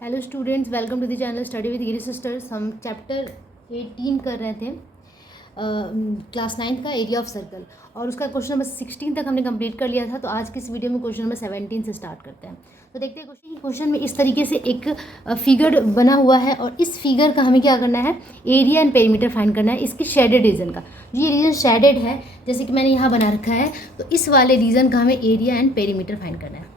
Hello students, welcome to the channel study with Giri sisters. हम chapter 18 कर रहे थे, क्लास 9 का एरिया ऑफ सर्कल, और उसका क्वेश्चन नंबर 16 तक हमने कंप्लीट कर लिया था। तो आज की इस वीडियो में क्वेश्चन नंबर 17 से स्टार्ट करते हैं। तो देखते हैं क्वेश्चन में इस तरीके से एक फिगर बना हुआ है, और इस फिगर का हमें क्या करना है, एरिया एंड पेरीमीटर फाइंड करना है इसकी शेडेड रीजन का। ये रीजन शेडेड है, जैसे कि मैंने यहाँ बना रखा है, तो इस वाले रीजन का हमें एरिया एंड पेरीमीटर फाइंड करना है।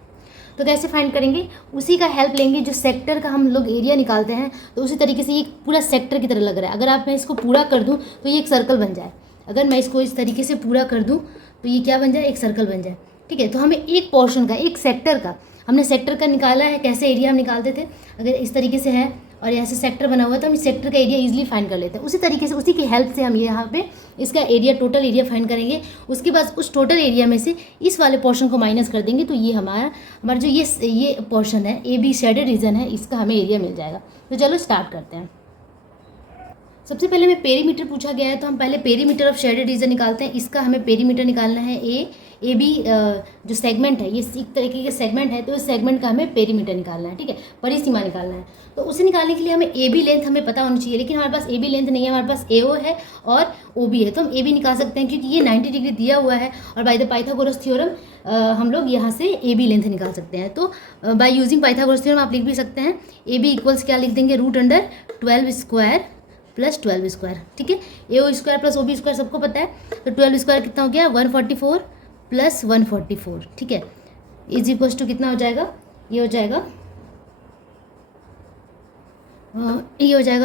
तो कैसे फाइंड करेंगे, उसी का हेल्प लेंगे जो सेक्टर का हम लोग एरिया निकालते हैं। तो उसी तरीके से ये पूरा सेक्टर की तरह लग रहा है। अगर मैं इसको पूरा कर दूं तो ये एक सर्कल बन जाए। अगर मैं इसको इस तरीके से पूरा कर दूं तो ये क्या बन जाए, एक सर्कल बन जाए। ठीक है, तो हमें एक पोर्शन का, एक सेक्टर का, हमने सेक्टर का निकाला है। कैसे एरिया हम निकालते थे, अगर इस तरीके से है और ऐसे सेक्टर बना हुआ है तो हम इस सेक्टर का एरिया इजीली फाइंड कर लेते हैं। उसी तरीके से, उसी की हेल्प से हम यहाँ पे इसका एरिया, टोटल एरिया फाइंड करेंगे। उसके बाद उस टोटल एरिया में से इस वाले पोर्शन को माइनस कर देंगे, तो ये हमारा जो ये पोर्शन है, ए बी शेडेड रीजन है, इसका हमें एरिया मिल जाएगा। तो चलो स्टार्ट करते हैं। सबसे पहले हमें पेरीमीटर पूछा गया है, तो हम पहले पेरीमीटर ऑफ शेडेड रीजन निकालते हैं। इसका हमें पेरीमीटर निकालना है। ए बी जो सेगमेंट है, ये एक तरीके के सेगमेंट है, तो इस सेगमेंट का हमें पेरीमीटर निकालना है। ठीक है, परिसीमा निकालना है। तो उसे निकालने के लिए हमें ए बी लेंथ हमें पता होनी चाहिए, लेकिन हमारे पास ए बी लेंथ नहीं है, हमारे पास ए ओ है और ओ बी है। तो हम ए बी निकाल सकते हैं क्योंकि ये 90 डिग्री दिया हुआ है, और बाय द पाइथागोरस थ्योरम हम लोग यहाँ से ए बी लेंथ निकाल सकते हैं। तो बाय यूजिंग पाइथागोरस थ्योरम आप लिख भी सकते हैं, ए बी इक्वल्स क्या लिख देंगे, √12² प्लस 12²। ठीक है, A O square plus O B square सबको पता है। तो 12² कितना हो गया, 144 प्लस 144। ठीक है, इज इक्वल्स टू कितना हो जाएगा, ये हो जाएगा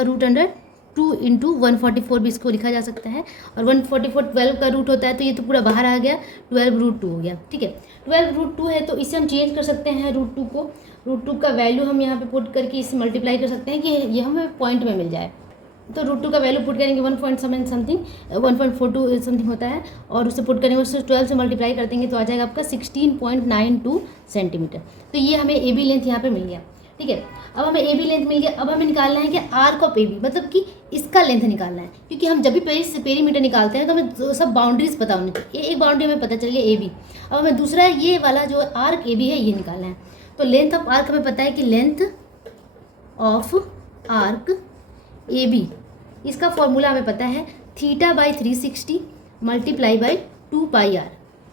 √2 इंटू 144 भी इसको लिखा जा सकता है। और 144 12 का रूट होता है, तो ये तो पूरा बाहर आ गया, 12√2 हो गया। ठीक है, 12√2 है, तो इसे हम चेंज कर सकते हैं √2 को। √2 का वैल्यू हम यहाँ पे पुट करके इसे मल्टीप्लाई कर सकते हैं कि ये हमें पॉइंट में मिल जाए। तो √2 का वैल्यू पुट करेंगे 1.7 समथिंग, 1.42 समथिंग होता है, और उसे पुट करेंगे, उससे 12 से मल्टीप्लाई कर देंगे तो आ जाएगा आपका 16.92 सेंटीमीटर। तो ये हमें ए बी लेंथ यहाँ पे मिल गया। ठीक है, अब हमें ए बी लेंथ मिल गया। अब हमें निकालना है कि आर्क ऑफ ए बी, मतलब कि इसका लेंथ निकालना है, क्योंकि हम जब भी पेरीमीटर निकालते हैं तो हमें सब बाउंड्रीज पता होनी चाहिए। एक बाउंड्री हमें पता चलिए ए बी। अब हमें दूसरा ये वाला जो आर्क ए बी है ये निकालना है। तो लेंथ ऑफ आर्क हमें पता है कि length of arc A B, इसका फॉर्मूला हमें पता है θ/360 मल्टीप्लाई बाई 2πr।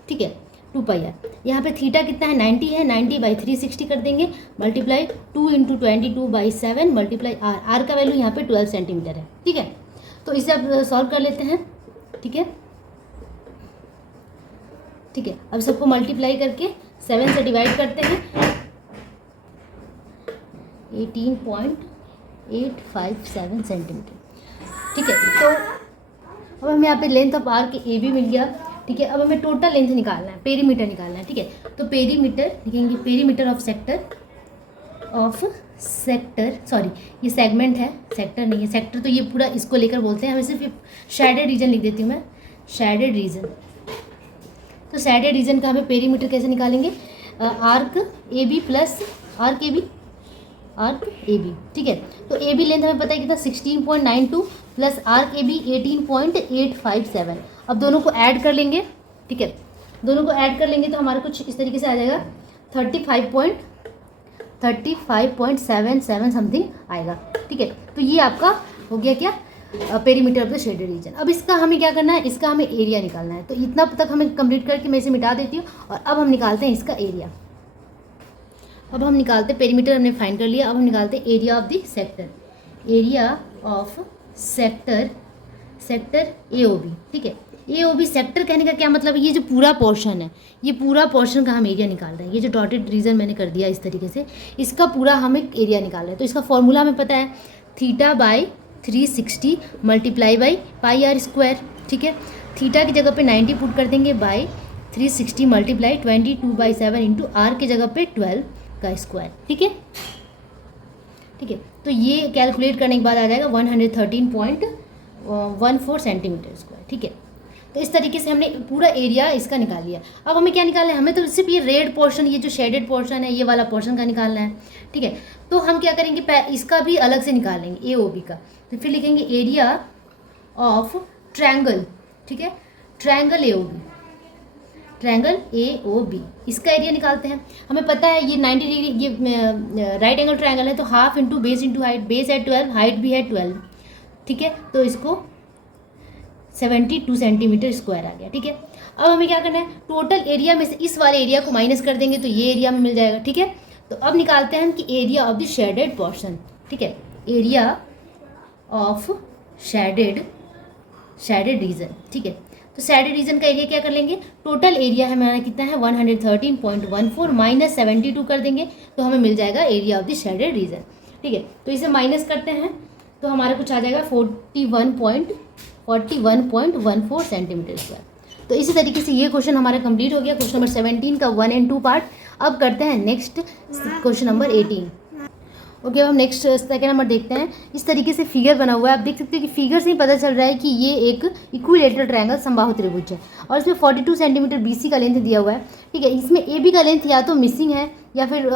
ठीक है, 2πr। यहाँ पे थीटा कितना है, 90 है, 90/360 कर देंगे, मल्टीप्लाई 2 × 22/7 मल्टीप्लाई आर। आर का वैल्यू यहाँ पे 12 सेंटीमीटर है। ठीक है, तो इसे अब सॉल्व कर लेते हैं। ठीक है, ठीक है, अब सबको मल्टीप्लाई करके 7 से डिवाइड करते हैं, 18.857 सेंटीमीटर। ठीक है, तो अब हमें यहाँ पे length of arc A B मिल गया। ठीक है, अब हमें टोटल लेंथ निकालना है, पेरीमीटर निकालना है। ठीक है, तो पेरीमीटर लिखेंगे, पेरीमीटर ऑफ सेक्टर, सॉरी ये सेगमेंट है, सेक्टर नहीं है। सेक्टर तो ये पूरा इसको लेकर बोलते हैं, हमें सिर्फ शेडेड रीजन लिख देती हूँ मैं, शेडेड रीजन। तो शेडेड रीजन का हमें पेरीमीटर कैसे निकालेंगे, arc A B plus arc A B, arc A B. ठीक है, तो ए बी लेंथ हमें पता है कितना, 16.92 प्लस आर्क ए बी 18.857। अब दोनों को ऐड कर लेंगे। ठीक है, दोनों को ऐड कर लेंगे तो हमारा कुछ इस तरीके से आ जाएगा, 35.77 समथिंग आएगा। ठीक है, तो ये आपका हो गया क्या, perimeter of the shaded region. अब इसका हमें क्या करना है, इसका हमें एरिया निकालना है। तो इतना तक हमें कंप्लीट करके मैं इसे मिटा देती हूँ, और अब हम निकालते हैं इसका एरिया। अब हम निकालते, पेरीमीटर हमने फाइंड कर लिया, अब हम निकालते हैं area of the sector, area of sector A O B. ठीक है, ए ओ बी सेक्टर कहने का क्या मतलब है, ये जो पूरा पोर्शन है, ये पूरा पोर्शन का हम एरिया निकाल रहे हैं। ये जो डॉटेड रीजन मैंने कर दिया इस तरीके से, इसका पूरा हम एक एरिया निकाल रहे हैं। तो इसका फॉर्मूला हमें पता है, θ/360 मल्टीप्लाई बाई πr²। ठीक है, थीटा की जगह पे 90 पुट कर देंगे, बाई 360 मल्टीप्लाई 22/7 इंटू आर की जगह पे 12 का स्क्वायर। ठीक है, ठीक है, तो ये कैलकुलेट करने के बाद आ जाएगा 113.14 सेंटीमीटर स्क्वायर। ठीक है, तो इस तरीके से हमने पूरा एरिया इसका निकाल लिया। अब हमें क्या निकालना है, हमें तो सिर्फ ये रेड पोर्शन, ये जो शेडेड पोर्शन है, ये वाला पोर्शन का निकालना है। ठीक है, तो हम क्या करेंगे, इसका भी अलग से निकालेंगे, ए ओ बी का। तो फिर लिखेंगे एरिया ऑफ ट्रायंगल। ठीक है, triangle A O B. Triangle AOB, इसका एरिया निकालते हैं। हमें पता है ये 90 डिग्री ये राइट एंगल ट्रायंगल है, तो half into base into height, base है 12, हाइट भी है 12, ठीक है, तो इसको 72 सेंटीमीटर स्क्वायर आ गया, ठीक है। अब हमें क्या करना है, टोटल एरिया में से इस वाले एरिया को माइनस कर देंगे तो ये एरिया में मिल जाएगा, ठीक है। तो अब निकालते हैं हम कि area of the shaded portion, ठीक है, एरिया ऑफ शेडेड रीजन, ठीक है। तो शेडेड रीजन का एरिया क्या कर लेंगे, टोटल एरिया है हमारा कितना है 113.14 माइनस 72 कर देंगे तो हमें मिल जाएगा area of the shaded region, ठीक है। तो इसे माइनस करते हैं तो हमारे कुछ आ जाएगा 41.14 सेंटीमीटर स्क्वायर। तो इसी तरीके से ये क्वेश्चन हमारा कंप्लीट हो गया, क्वेश्चन नंबर 17 का 1 और 2 पार्ट। अब करते हैं नेक्स्ट क्वेश्चन नंबर 18। ओके, अब हम नेक्स्ट सेकंड नंबर देखते हैं। इस तरीके से फिगर बना हुआ है, आप देख सकते हो कि फिगर से ही पता चल रहा है कि ये एक इक्विलेटरल ट्रायंगल समबाहु त्रिभुज है और इसमें 42 सेंटीमीटर BC का लेंथ दिया हुआ है, ठीक है। इसमें AB का लेंथ या तो मिसिंग है या फिर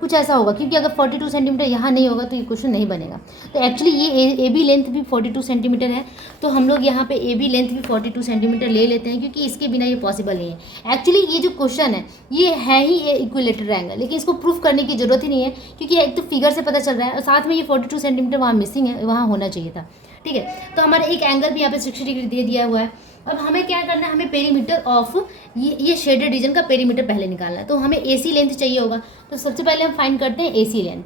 कुछ ऐसा होगा, क्योंकि अगर 42 सेंटीमीटर यहाँ नहीं होगा तो ये क्वेश्चन नहीं बनेगा। तो एक्चुअली ये AB लेंथ भी 42 सेंटीमीटर है, तो हम लोग यहाँ पे AB लेंथ भी 42 सेंटीमीटर ले लेते हैं, क्योंकि इसके बिना ये पॉसिबल नहीं है। एक्चुअली ये जो क्वेश्चन है ये है ही इक्विलेटरल ट्रायंगल, लेकिन इसको प्रूफ करने की जरूरत ही नहीं है, क्योंकि एक तो फिगर से पता चल रहा है और साथ में ये 42 सेंटीमीटर वहाँ मिसिंग है, वहाँ होना चाहिए था, ठीक है। तो हमारा एक एंगल भी यहाँ पे 60 डिग्री दे दिया हुआ है। अब हमें क्या करना है, हमें पेरीमीटर ऑफ ये शेडेड रीजन का पेरीमीटर पहले निकालना है। तो हमें AC लेंथ चाहिए होगा, तो सबसे पहले हम फाइंड करते हैं AC लेंथ।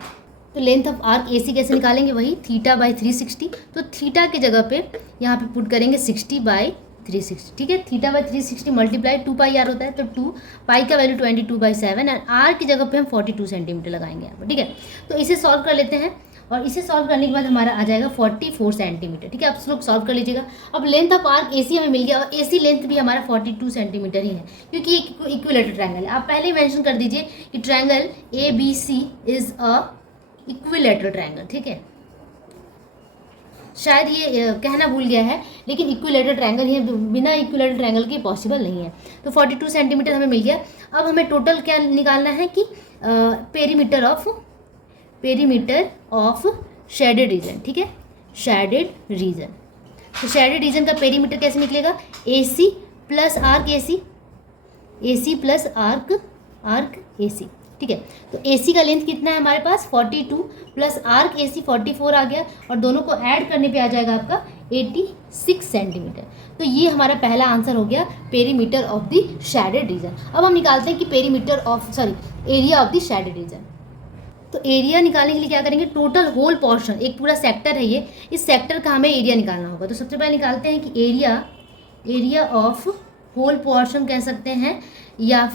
तो लेंथ ऑफ आर्क AC कैसे निकालेंगे, वही θ/360। तो थीटा की जगह पे यहाँ पे पुट करेंगे 60/360, ठीक है। θ/360 मल्टीप्लाई 2πr होता है, तो 2 पाई का वैल्यू 22/7 और आर की जगह पे हम 42 सेंटीमीटर लगाएंगे यहाँ पर, ठीक है। तो इसे सॉल्व कर लेते हैं और इसे सॉल्व करने के बाद हमारा आ जाएगा 44 सेंटीमीटर, ठीक है। आप लोग सॉल्व कर लीजिएगा। अब लेंथ ऑफ आर्क AC हमें मिल गया और AC लेंथ भी हमारा 42 सेंटीमीटर ही है, क्योंकि ये इक्विलेटरल ट्रायंगल है। आप पहले ही मेंशन कर दीजिए कि triangle ABC is a equilateral triangle, ठीक है। शायद ये कहना भूल गया है, लेकिन इक्विलेटरल ट्रायंगल ही बिना इक्विलेटरल ट्रायंगल के पॉसिबल नहीं है। तो 42 सेंटीमीटर हमें मिल गया। अब हमें टोटल क्या निकालना है कि पेरीमीटर ऑफ शेडेड रीजन, ठीक है, शेडेड रीजन। तो शेडेड रीजन का पेरीमीटर कैसे निकलेगा, AC plus arc AC plus arc AC, ठीक है। तो AC का लेंथ कितना है हमारे पास 42 प्लस आर्क AC 44 आ गया और दोनों को ऐड करने पे आ जाएगा आपका 86 सेंटीमीटर। तो ये हमारा पहला आंसर हो गया perimeter of the shaded region. अब हम निकालते हैं कि area of the shaded region. तो एरिया निकालने के लिए क्या करेंगे, टोटल होल पोर्शन, एक पूरा सेक्टर है ये, इस सेक्टर का हमें एरिया निकालना होगा। तो सबसे पहले निकालते हैं कि एरिया ऑफ होल पोर्शन कह सकते हैं या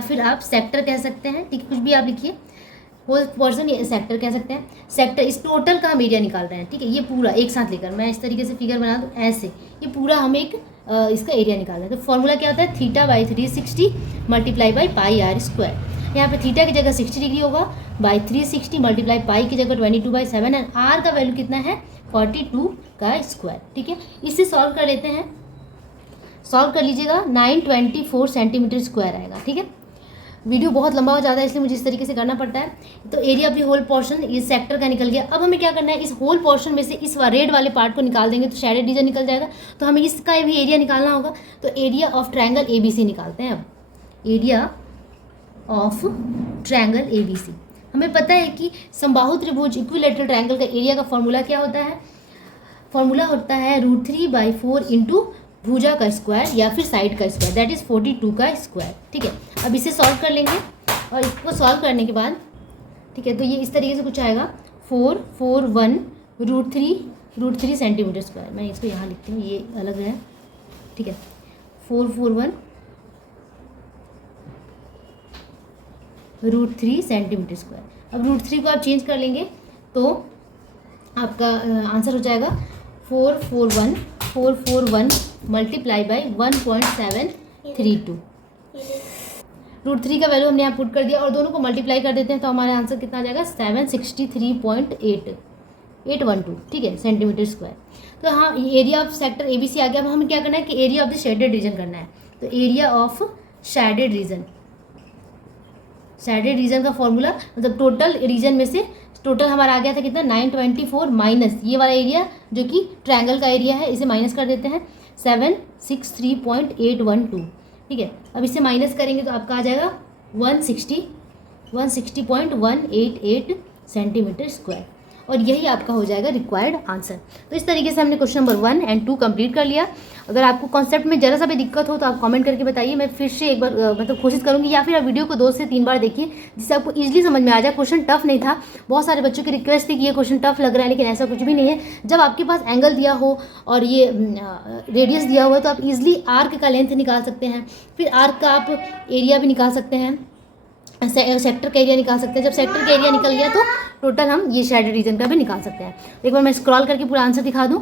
फिर आप सेक्टर कह सकते हैं, ठीक है, कुछ भी आप लिखिए। होल पोर्शन ये सेक्टर कह सकते हैं। सेक्टर, इस टोटल का हम एरिया निकाल रहे हैं, ठीक है। ये पूरा एक साथ लेकर मैं इस तरीके से फिगर बना दूँ ऐसे, ये पूरा हम एक इसका एरिया निकाल रहे हैं। तो फॉर्मूला क्या होता है, θ/360 मल्टीप्लाई बाई πr²। यहाँ पे थीटा की जगह 60 डिग्री होगा, बाई 360 मल्टीप्लाई पाई की जगह 22/7 एंड आर का वैल्यू कितना है 42 का स्क्वायर, ठीक है। इसे सॉल्व कर लेते हैं, सॉल्व कर लीजिएगा 924 सेंटीमीटर स्क्वायर आएगा, ठीक है। वीडियो बहुत लंबा हो जाता है इसलिए मुझे इस तरीके से करना पड़ता है। तो area of the whole portion इस सेक्टर का निकल गया। अब हमें क्या करना है, इस होल पोर्शन में से इस रेड वाले पार्ट को निकाल देंगे तो शेडेड रीजन निकल जाएगा। तो हमें इसका भी एरिया निकालना होगा। तो एरिया ऑफ ट्रायंगल ABC निकालते हैं। अब एरिया ऑफ ट्रायंगल ABC, हमें पता है कि समबाहु त्रिभुज इक्विलेटरल ट्रायंगल का एरिया का फॉर्मूला क्या होता है, फॉर्मूला होता है √3/4 इंटू भुजा का स्क्वायर या फिर साइड का स्क्वायर, दैट इज़ 42 का स्क्वायर, ठीक है। अब इसे सॉल्व कर लेंगे और इसको सॉल्व करने के बाद, ठीक है, तो ये इस तरीके से कुछ आएगा 441 √3 सेंटीमीटर स्क्वायर। मैं इसको यहाँ लिखती हूँ, ये अलग है, ठीक है। 441 √3 सेंटीमीटर स्क्वायर। अब √3 को आप चेंज कर लेंगे तो आपका आंसर हो जाएगा 441 मल्टीप्लाई बाई 1.732। √3 का वैल्यू हमने यहाँ पुट कर दिया और दोनों को मल्टीप्लाई कर देते हैं तो हमारा आंसर कितना आ जाएगा 763.812, ठीक है, सेंटीमीटर स्क्वायर। तो हाँ, एरिया ऑफ सेक्टर ABC आ गया। अब हमें क्या करना है कि area of the shaded region करना है। तो एरिया ऑफ शेडेड रीजन का फॉर्मूला, मतलब टोटल रीजन में से टोटल हमारा आ गया था कितना 924 माइनस ये वाला एरिया जो कि ट्रायंगल का एरिया है, इसे माइनस कर देते हैं। 763.812। ठीक है, अब इससे माइनस करेंगे तो आपका आ जाएगा 160.188 सेंटीमीटर स्क्वायर, और यही आपका हो जाएगा रिक्वायर्ड आंसर। तो इस तरीके से हमने क्वेश्चन नंबर 1 एंड 2 कंप्लीट कर लिया। अगर आपको कॉन्सेप्ट में ज़रा सा भी दिक्कत हो तो आप कमेंट करके बताइए, मैं फिर से एक बार मतलब कोशिश करूँगी, या फिर आप वीडियो को 2 से 3 बार देखिए जिससे आपको ईजिली समझ में आ जाए। क्वेश्चन टफ नहीं था, बहुत सारे बच्चों की रिक्वेस्ट थी कि ये क्वेश्चन टफ लग रहा है, लेकिन ऐसा कुछ भी नहीं है। जब आपके पास एंगल दिया हो और ये रेडियस दिया हुआ है तो आप ईजिली आर्क का लेंथ निकाल सकते हैं, फिर आर्क का आप एरिया भी निकाल सकते हैं, सेक्टर का एरिया निकाल सकते हैं। जब सेक्टर का एरिया निकल गया तो टोटल हम ये शेडेड रीजन का भी निकाल सकते हैं। एक बार मैं स्क्रॉल करके पूरा आंसर दिखा दूं,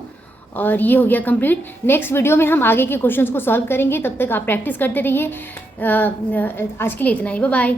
और ये हो गया कंप्लीट। नेक्स्ट वीडियो में हम आगे के क्वेश्चंस को सॉल्व करेंगे, तब तक आप प्रैक्टिस करते रहिए। आज के लिए इतना ही, बाय बाय।